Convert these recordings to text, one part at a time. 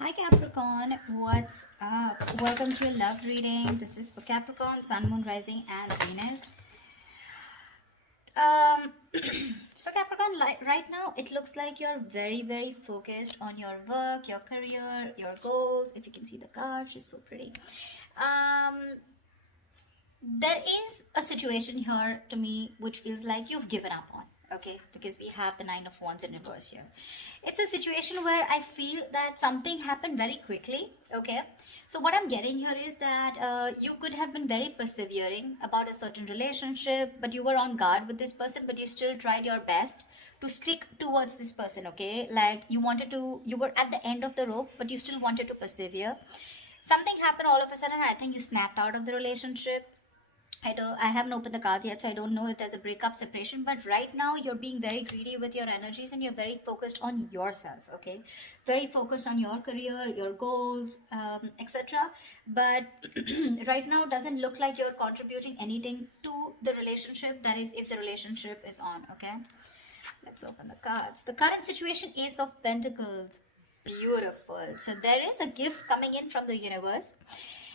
Hi Capricorn, what's up? Welcome to your love reading. This is for Capricorn, Sun, Moon, Rising, and Venus. Um, so Capricorn, right now, it looks like you're very focused on your work, your career, your goals. If you can see the card, she's so pretty. Um, there is a situation here to me which feels like you've given up on, okay, because we have the Nine of Wands in reverse here. It's a situation where I feel that something happened very quickly, okay. So what I'm getting here is that you could have been very persevering about a certain relationship, but you were on guard with this person, but you still tried your best to stick towards this person, okay. Like you were at the end of the rope, but you still wanted to persevere. Something happened all of a sudden. I think you snapped out of the relationship. I haven't opened the cards yet, so I don't know if there's a breakup, separation. But right now, you're being very greedy with your energies, and you're very focused on yourself. Okay, very focused on your career, your goals, etc. But right now, doesn't look like you're contributing anything to the relationship. That is, if the relationship is on. Okay, let's open the cards. The current situation: Ace of Pentacles. Beautiful. So there is a gift coming in from the universe.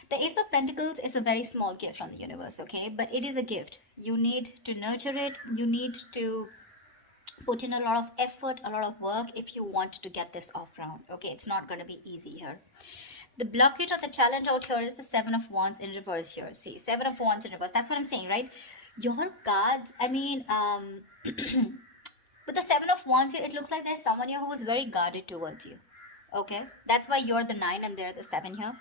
The Ace of Pentacles is a very small gift from the universe, okay? But it is a gift. You need to nurture it. You need to put in a lot of effort, a lot of work if you want to get this off round, okay? It's not going to be easy here. The blockage or the challenge out here is the Seven of Wands in reverse here. See, Seven of Wands in reverse. That's what I'm saying, right? Your cards, with the Seven of Wands here, it looks like there's someone here who is very guarded towards you. Okay, that's why you're the nine and they're the seven here.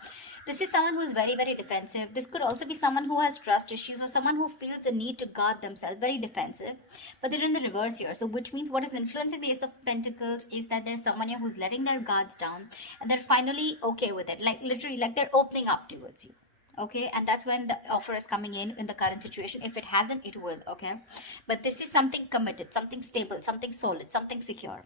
This is someone who is very defensive. This could also be someone who has trust issues or someone who feels the need to guard themselves, very defensive. But they're in the reverse here. So, which means what is influencing the Ace of Pentacles is that there's someone here who's letting their guards down and they're finally okay with it. Like, literally, like they're opening up towards you. Okay, and that's when the offer is coming in the current situation. If it hasn't, it will. Okay, but this is something committed, something stable, something solid, something secure.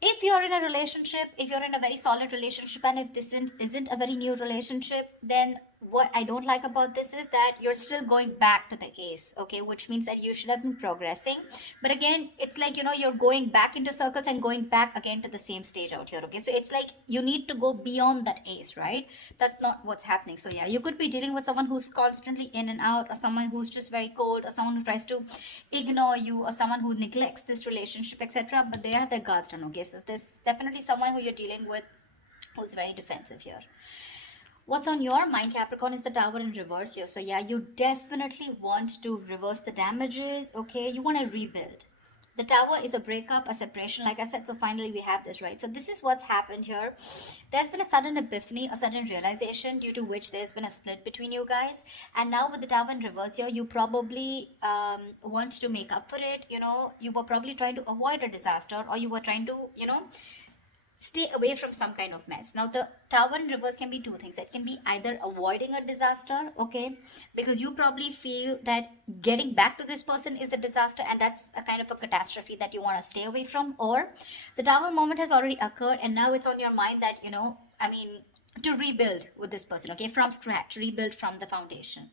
If you're in a relationship, if you're in a very solid relationship, and if this isn't a very new relationship, then what I don't like about this is that you're still going back to the ace, okay, which means that you should have been progressing. But again, it's like, you're going back into circles and going back again to the same stage out here, okay. So it's like you need to go beyond that ace, right? That's not what's happening. So yeah, you could be dealing with someone who's constantly in and out, or someone who's just very cold, or someone who tries to ignore you, or someone who neglects this relationship, etc. But they have their guards down, okay. So there's definitely someone who you're dealing with who's very defensive here. What's on your mind, Capricorn, is the Tower in reverse here. So yeah, you definitely want to reverse the damages, okay. You want to rebuild. The Tower is a breakup, a separation, like I said. So finally we have this, right? So this is what's happened here. There's been a sudden epiphany, a sudden realization, due to which there's been a split between you guys. And now with the Tower in reverse here, you probably want to make up for it. You were probably trying to avoid a disaster, or you were trying to stay away from some kind of mess. Now, the Tower in reverse can be two things. It can be either avoiding a disaster, okay, because you probably feel that getting back to this person is the disaster, and that's a kind of a catastrophe that you want to stay away from. Or the Tower moment has already occurred, and now it's on your mind that, to rebuild with this person, okay, from scratch, rebuild from the foundation.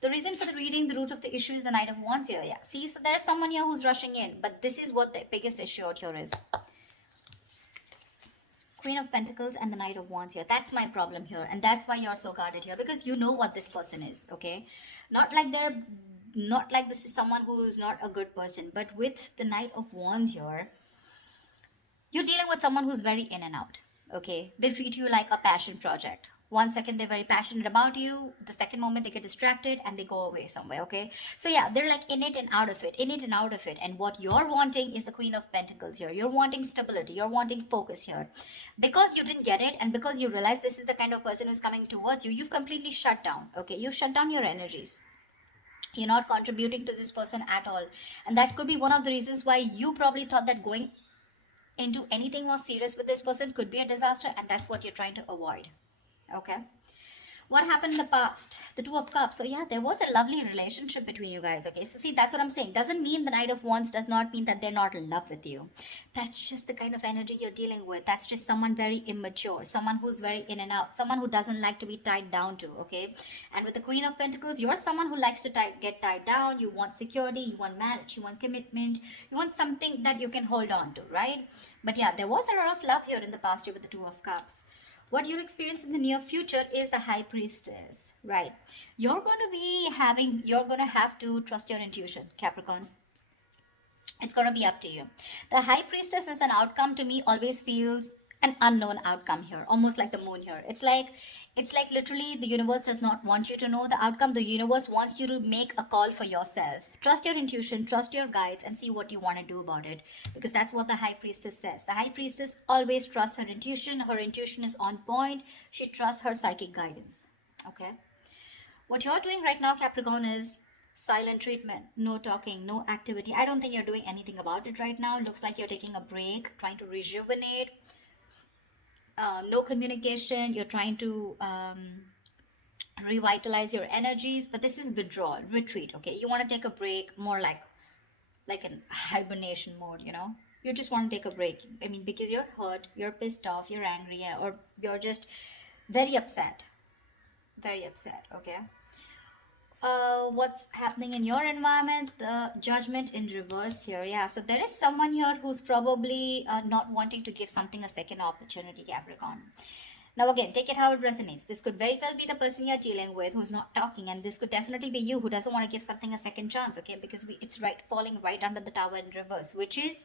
The reason for the reading, the root of the issue is the Knight of Wands here. Yeah, see, so there's someone here who's rushing in, but this is what the biggest issue out here is. Queen of Pentacles and the Knight of Wands here. That's my problem here. And that's why you're so guarded here. Because you know what this person is, okay? Not like this is someone who's not a good person. But with the Knight of Wands here, you're dealing with someone who's very in and out, okay? They treat you like a passion project. One second they're very passionate about you, the second moment they get distracted and they go away somewhere, okay? So yeah, they're like in it and out of it, in it and out of it. And what you're wanting is the Queen of Pentacles here. You're wanting stability, you're wanting focus here. Because you didn't get it, and because you realize this is the kind of person who's coming towards you, you've completely shut down, okay? You've shut down your energies. You're not contributing to this person at all. And that could be one of the reasons why you probably thought that going into anything more serious with this person could be a disaster, and that's what you're trying to avoid, okay. What happened in the past? The Two of Cups. So yeah, there was a lovely relationship between you guys. Okay, so see, that's what I'm saying. Doesn't mean the Knight of Wands does not mean that they're not in love with you. That's just the kind of energy you're dealing with. That's just someone very immature, someone who's very in and out, someone who doesn't like to be tied down to. Okay, and with the Queen of Pentacles, you're someone who likes to get tied down. You want security, you want marriage, you want commitment, you want something that you can hold on to, right? But yeah, there was a lot of love here in the past year with the Two of Cups. What you'll experience in the near future is the High Priestess, right? You're going to have to trust your intuition, Capricorn. It's going to be up to you. The High Priestess as an outcome to me always feels an unknown outcome here, almost like the moon here. It's like literally the universe does not want you to know the outcome. The universe wants you to make a call for yourself. Trust your intuition, trust your guides, and see what you want to do about it, because that's what the High Priestess says. The High Priestess always trusts her intuition. Her intuition is on point. She trusts her psychic guidance. Okay, what you're doing right now, Capricorn, is silent treatment. No talking, no activity. I don't think you're doing anything about it right now. It looks like you're taking a break, trying to rejuvenate. No communication. You're trying to revitalize your energies, but this is withdrawal, retreat. Okay, you want to take a break, more like an hibernation mode. You just want to take a break. I mean, because you're hurt, you're pissed off, you're angry, or you're just very upset, very upset. Okay, what's happening in your environment? The Judgment in reverse here. Yeah, so there is someone here who's probably not wanting to give something a second opportunity, Capricorn. Now again, take it how it resonates. This could very well be the person you're dealing with who's not talking, and this could definitely be you who doesn't want to give something a second chance. Okay, because it's right falling right under the Tower in reverse, which is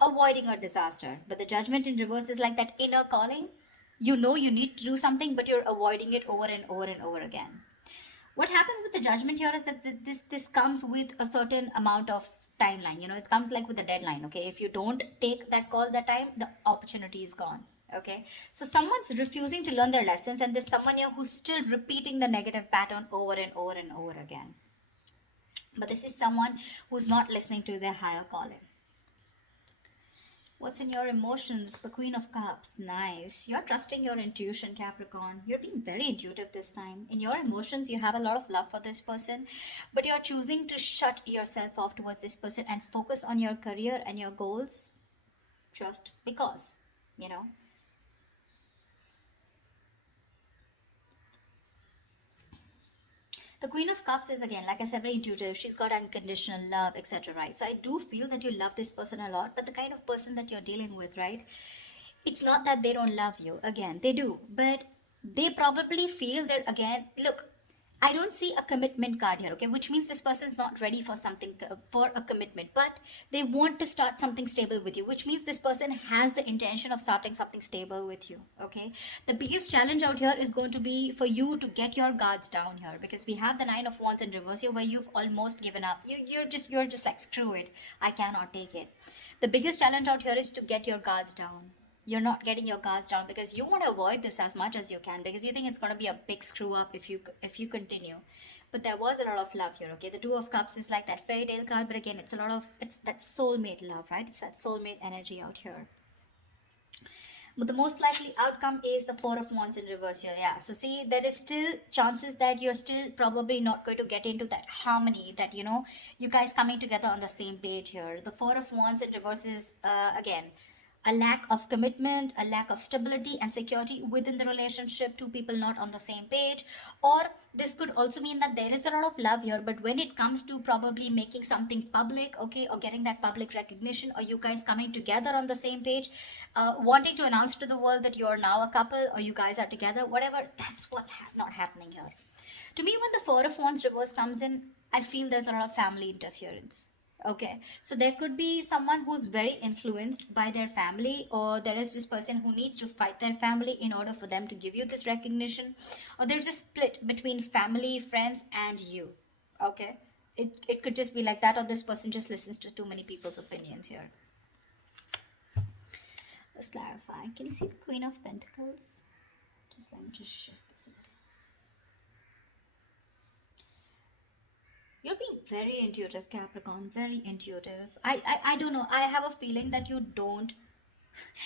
avoiding a disaster. But the Judgment in reverse is like that inner calling. You need to do something, but you're avoiding it over and over and over again. What happens with the Judgment here is that this comes with a certain amount of timeline. It comes like with a deadline. Okay, if you don't take that call that time, the opportunity is gone. Okay, so someone's refusing to learn their lessons, and there's someone here who's still repeating the negative pattern over and over and over again. But this is someone who's not listening to their higher calling. What's in your emotions? The Queen of Cups. Nice. You're trusting your intuition, Capricorn. You're being very intuitive this time. In your emotions, you have a lot of love for this person, but you're choosing to shut yourself off towards this person and focus on your career and your goals just because, you know. The Queen of Cups is, again, like I said, very intuitive. She's got unconditional love, etc. Right? So I do feel that you love this person a lot, but the kind of person that you're dealing with, right? It's not that they don't love you. Again, they do, but they probably feel that, again, look, I don't see a commitment card here, okay, which means this person is not ready for something, for a commitment, but they want to start something stable with you, which means this person has the intention of starting something stable with you. Okay, the biggest challenge out here is going to be for you to get your guards down here, because we have the Nine of Wands in reverse here, where you've almost given up. You're just like, screw it, I cannot take it. The biggest challenge out here is to get your guards down. You're not getting your guards down because you want to avoid this as much as you can, because you think it's going to be a big screw up if you continue. But there was a lot of love here. Okay, the Two of Cups is like that fairy tale card, but again, it's that soulmate love, right? It's that soulmate energy out here. But the most likely outcome is the Four of Wands in reverse here. Yeah, so see, there is still chances that you're still probably not going to get into that harmony, that you guys coming together on the same page here. The Four of Wands in reverse is again a lack of commitment, a lack of stability and security within the relationship, two people not on the same page. Or this could also mean that there is a lot of love here, but when it comes to probably making something public, okay, or getting that public recognition, or you guys coming together on the same page, wanting to announce to the world that you're now a couple or you guys are together, whatever, that's what's not happening here. To me, when the Four of Wands reverse comes in, I feel there's a lot of family interference. Okay, so there could be someone who's very influenced by their family, or there is this person who needs to fight their family in order for them to give you this recognition, or there's a split between family, friends, and you. Okay, it could just be like that, or this person just listens to too many people's opinions here. Let's clarify. Can you see the Queen of Pentacles? Just let me just shift this a bit. You're being very intuitive, Capricorn. Very intuitive. I don't know. I have a feeling that you don't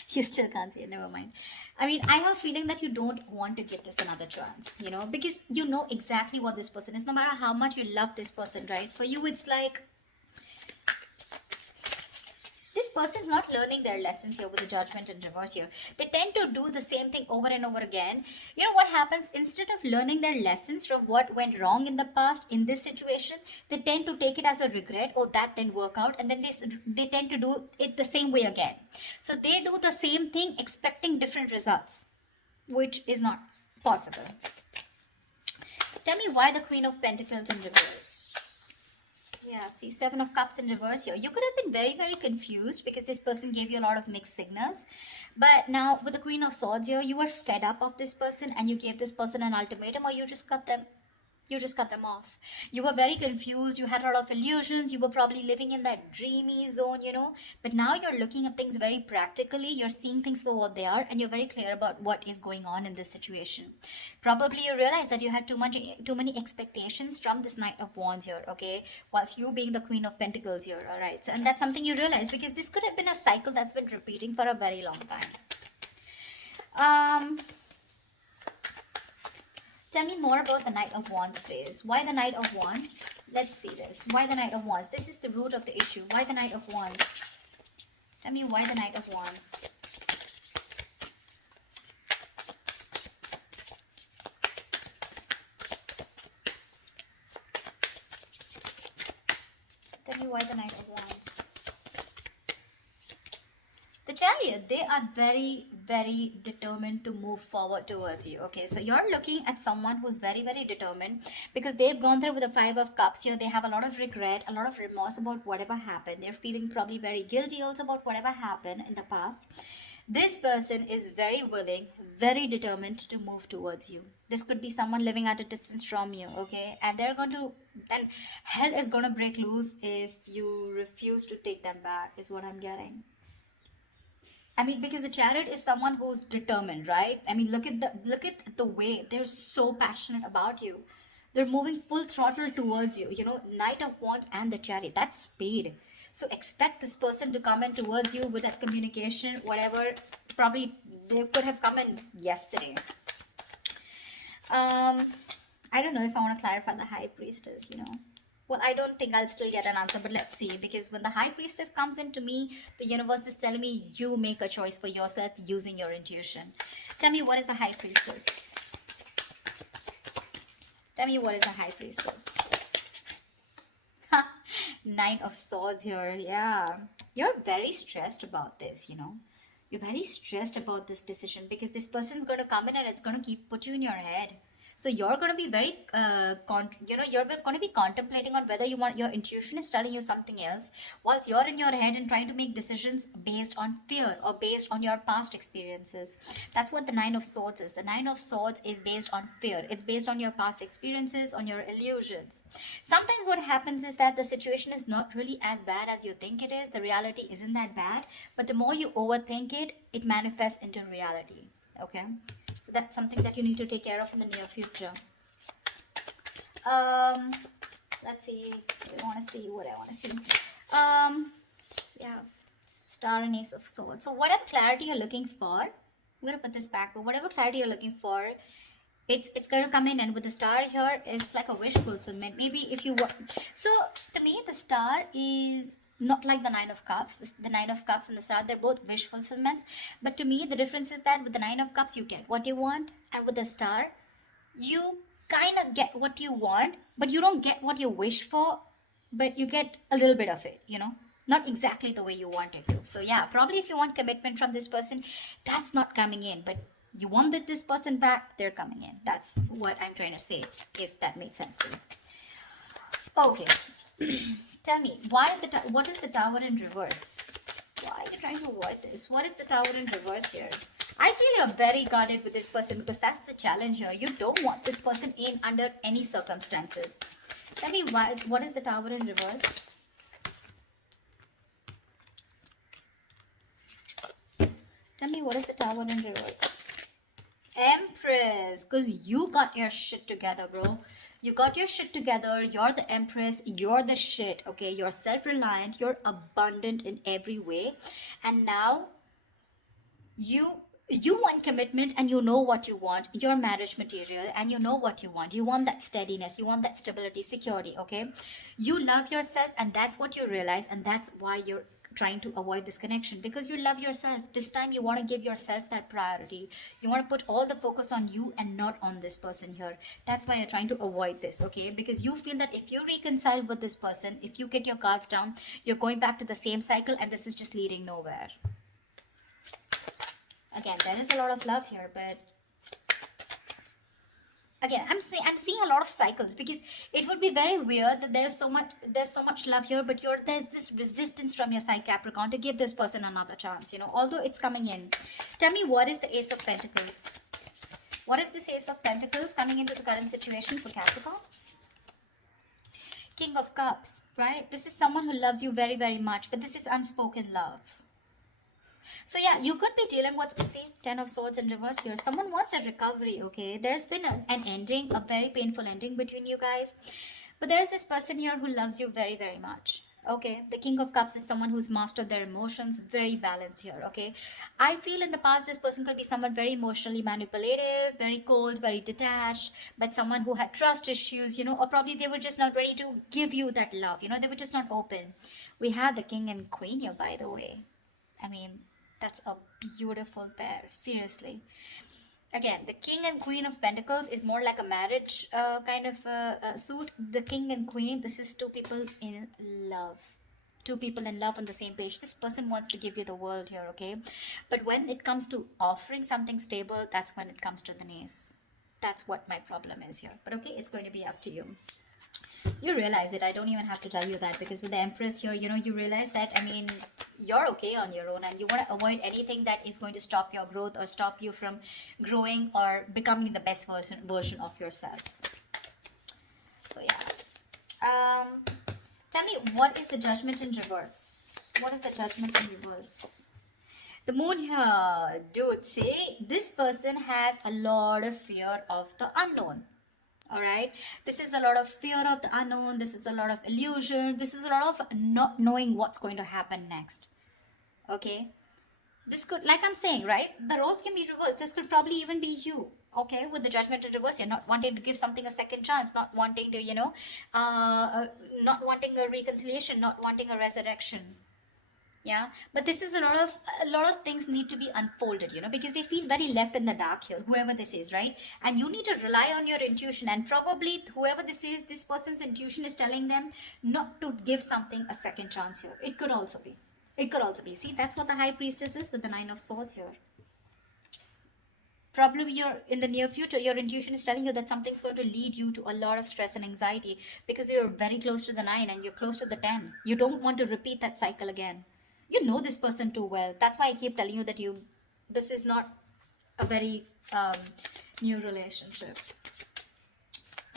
You still can't see it, never mind. I mean, I have a feeling that you don't want to give this another chance, because you know exactly what this person is. No matter how much you love this person, right? For you, it's like this person's not learning their lessons here with the judgment in reverse here. They tend to do the same thing over and over again. You know what happens? Instead of learning their lessons from what went wrong in the past in this situation, they tend to take it as a regret. Oh, that didn't work out, and then they tend to do it the same way again. So they do the same thing expecting different results, which is not possible. Tell me why the Queen of Pentacles in reverse. Yeah, see, Seven of Cups in reverse here. You could have been very, very confused because this person gave you a lot of mixed signals. But now with the Queen of Swords here, you were fed up of this person and you gave this person an ultimatum, or you just cut them. You just cut them off. You were very confused. You had a lot of illusions. You were probably living in that dreamy zone, But now you're looking at things very practically. You're seeing things for what they are, and you're very clear about what is going on in this situation. Probably you realize that you had too many expectations from this Knight of Wands here, okay? Whilst you being the Queen of Pentacles here, all right? So, and that's something you realize because this could have been a cycle that's been repeating for a very long time. Tell me more about the Knight of Wands, please. Why the Knight of Wands? Let's see this. Why the Knight of Wands? This is the root of the issue. Why the Knight of Wands? Tell me why the Knight of Wands. Tell me why the Knight of Wands. The Chariot, they are very, very determined to move forward towards you. Okay, so you're looking at someone who's very, very determined because they've gone through with the Five of Cups here. They have a lot of regret, a lot of remorse about whatever happened. They're feeling probably very guilty also about whatever happened in the past. This person is very willing, very determined to move towards you. This could be someone living at a distance from you, okay? And hell is going to break loose if you refuse to take them back, is what I'm getting. I mean, because the Chariot is someone who's determined, right? I mean, look at the way they're so passionate about you. They're moving full throttle towards you. Knight of Wands and the Chariot. That's speed. So expect this person to come in towards you with that communication, whatever. Probably they could have come in yesterday. I don't know if I want to clarify the High Priestess. Well, I don't think I'll still get an answer, but let's see. Because when the High Priestess comes into me, the universe is telling me you make a choice for yourself using your intuition. Tell me, what is the High Priestess? Tell me, what is the High Priestess? Knight of Swords here. Yeah. You're very stressed about this, You're very stressed about this decision because this person's going to come in and it's going to put you in your head. So you're going to be very, you're going to be contemplating on whether your intuition is telling you something else, whilst you're in your head and trying to make decisions based on fear or based on your past experiences. That's what the Nine of Swords is. The Nine of Swords is based on fear. It's based on your past experiences, on your illusions. Sometimes what happens is that the situation is not really as bad as you think it is. The reality isn't that bad, but the more you overthink it, it manifests into reality. Okay? So that's something that you need to take care of in the near future. Let's see. I want to see what I want to see. Yeah. Star and Ace of Swords. So whatever clarity you're looking for, I'm going to put this back, but whatever clarity you're looking for, it's going to come in, and with the star here, it's like a wish fulfillment. Maybe if you want. So to me, the star is not like the Nine of Cups. The Nine of Cups and the Star, they're both wish fulfillments. But to me, the difference is that with the Nine of Cups, you get what you want. And with the Star, you kind of get what you want, but you don't get what you wish for, but you get a little bit of it, Not exactly the way you want it to. So yeah, probably if you want commitment from this person, that's not coming in. But you want this person back, they're coming in. That's what I'm trying to say, if that makes sense to you. Okay. Tell me, what is the Tower in reverse? Why are you trying to avoid this? What is the Tower in reverse here? I feel you're very guarded with this person because that's the challenge here. You don't want this person in under any circumstances. Tell me, what is the Tower in reverse? Tell me, what is the Tower in reverse? Empress, because you got your shit together, bro. You got your shit together. You're the Empress. You're the shit, okay? You're self-reliant. You're abundant in every way. And now you you want commitment, and you know what you want. Your marriage material, and you know what you want. You want that steadiness, you want that stability, security. Okay, you love yourself, and that's what you realize, and that's why you're trying to avoid this connection, because you love yourself. This time you want to give yourself that priority. You want to put all the focus on you and not on this person here. That's why you're trying to avoid this. Okay, because you feel that if you reconcile with this person, if you get your cards down, you're going back to the same cycle, and this is just leading nowhere. Again, there is a lot of love here, but again, I'm seeing a lot of cycles, because it would be very weird that there's so much love here, but there's this resistance from your side, Capricorn, to give this person another chance, although it's coming in. Tell me, what is the Ace of Pentacles? What is this Ace of Pentacles coming into the current situation for Capricorn? King of Cups, right? This is someone who loves you very, very much, but this is unspoken love. So yeah, you could be dealing with, see, Ten of Swords in reverse here. Someone wants a recovery, okay? There's been an ending, a very painful ending between you guys. But there's this person here who loves you very, very much. Okay, the King of Cups is someone who's mastered their emotions, very balanced here, okay? I feel in the past this person could be someone very emotionally manipulative, very cold, very detached, but someone who had trust issues, or probably they were just not ready to give you that love, they were just not open. We have the King and Queen here, by the way. I mean, that's a beautiful pair, seriously. Again, the King and Queen of Pentacles is more like a marriage kind of suit. The King and Queen, this is two people in love. Two people in love on the same page. This person wants to give you the world here, okay? But when it comes to offering something stable, that's when it comes to the knees. That's what my problem is here. But okay, it's going to be up to you. You realize it. I don't even have to tell you that, because with the Empress here, you realize that, I mean, you're okay on your own, and you want to avoid anything that is going to stop your growth or stop you from growing or becoming the best version of yourself. So yeah. Tell me, what is the Judgment in reverse? What is the Judgment in reverse? The Moon here, dude, see, this person has a lot of fear of the unknown. All right, this is a lot of fear of the unknown. This is a lot of illusions. This is a lot of not knowing what's going to happen next. Okay, this could, like I'm saying, right, the roles can be reversed. This could probably even be you. Okay, with the Judgment in reverse, you're not wanting to give something a second chance, not wanting to, not wanting a reconciliation, not wanting a resurrection. Yeah, but this is a lot of things need to be unfolded, because they feel very left in the dark here, whoever this is, right? And you need to rely on your intuition, and probably whoever this is, this person's intuition is telling them not to give something a second chance here. It could also be, see, that's what the High Priestess is with the Nine of Swords here. Probably you're in the near future, your intuition is telling you that something's going to lead you to a lot of stress and anxiety, because you're very close to the 9 and you're close to the 10. You don't want to repeat that cycle again. You know this person too well. That's why I keep telling you that this is not a very new relationship.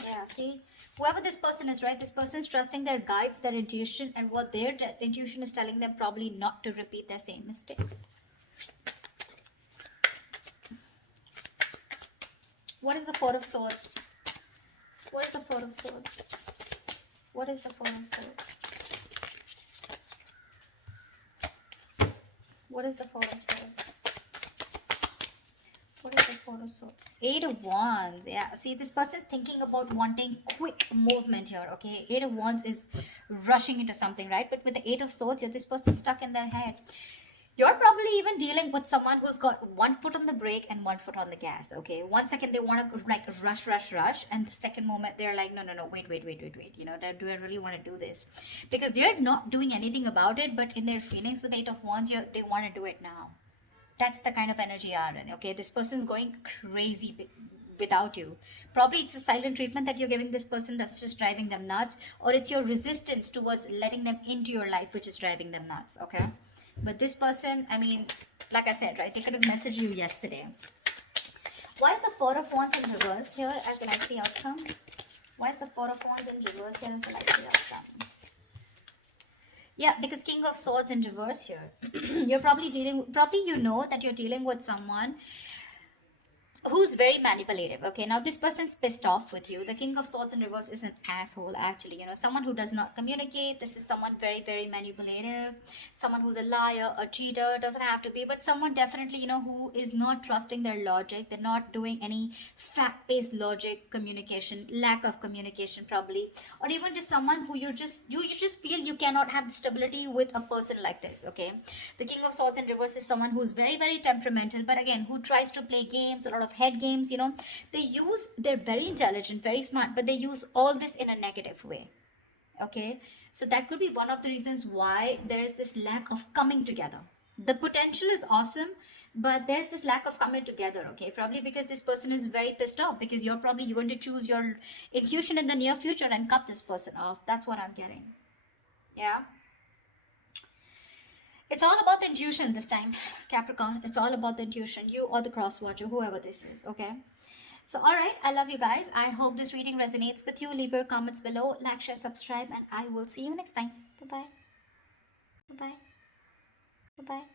Yeah, see, whoever this person is, right, this person is trusting their guides, their intuition, and what their intuition is telling them, probably not to repeat their same mistakes. What is the Four of Swords? What is the Four of Swords? What is the Four of Swords? What is the Four of Swords? What is the Four of Swords? Eight of Wands. Yeah, see, this person is thinking about wanting quick movement here, okay? Eight of Wands is rushing into something, right? But with the Eight of Swords here, this person's stuck in their head. You're probably even dealing with someone who's got one foot on the brake and one foot on the gas, okay? 1 second they want to like rush, and the second moment they're like, no, wait. Do I really want to do this? Because they're not doing anything about it, but in their feelings with Eight of Wands, they want to do it now. That's the kind of energy you are in, okay? This person's going crazy without you. Probably it's a silent treatment that you're giving this person that's just driving them nuts, or it's your resistance towards letting them into your life which is driving them nuts, okay? But this person, I mean, like I said, right, they could have messaged you yesterday. Why is the Four of Wands in reverse here as a likely outcome? Why is the Four of Wands in reverse here as a likely outcome? Yeah, because King of Swords in reverse here. You're probably you know that you're dealing with someone who's very manipulative. Okay, now this person's pissed off with you. The King of Swords in reverse is an asshole, actually. Someone who does not communicate. This is someone very, very manipulative, someone who's a liar, a cheater. Doesn't have to be, but someone definitely, who is not trusting their logic. They're not doing any fact-based logic communication, lack of communication probably, or even just someone who you just feel you cannot have the stability with a person like this. Okay, the King of Swords in reverse is someone who's very, very temperamental, but again, who tries to play games, a lot of head games. They're very intelligent, very smart, but they use all this in a negative way. Okay, so that could be one of the reasons why there is this lack of coming together. The potential is awesome, but there's this lack of coming together. Okay, probably because this person is very pissed off, because you're going to choose your intuition in the near future and cut this person off. That's what I'm getting. Yeah, it's all about the intuition this time, Capricorn. It's all about the intuition, you or the cross watcher, whoever this is. Okay, so all right, I love you guys. I hope this reading resonates with you. Leave your comments below, like, share, subscribe, and I will see you next time. Bye bye. Bye bye. Bye bye.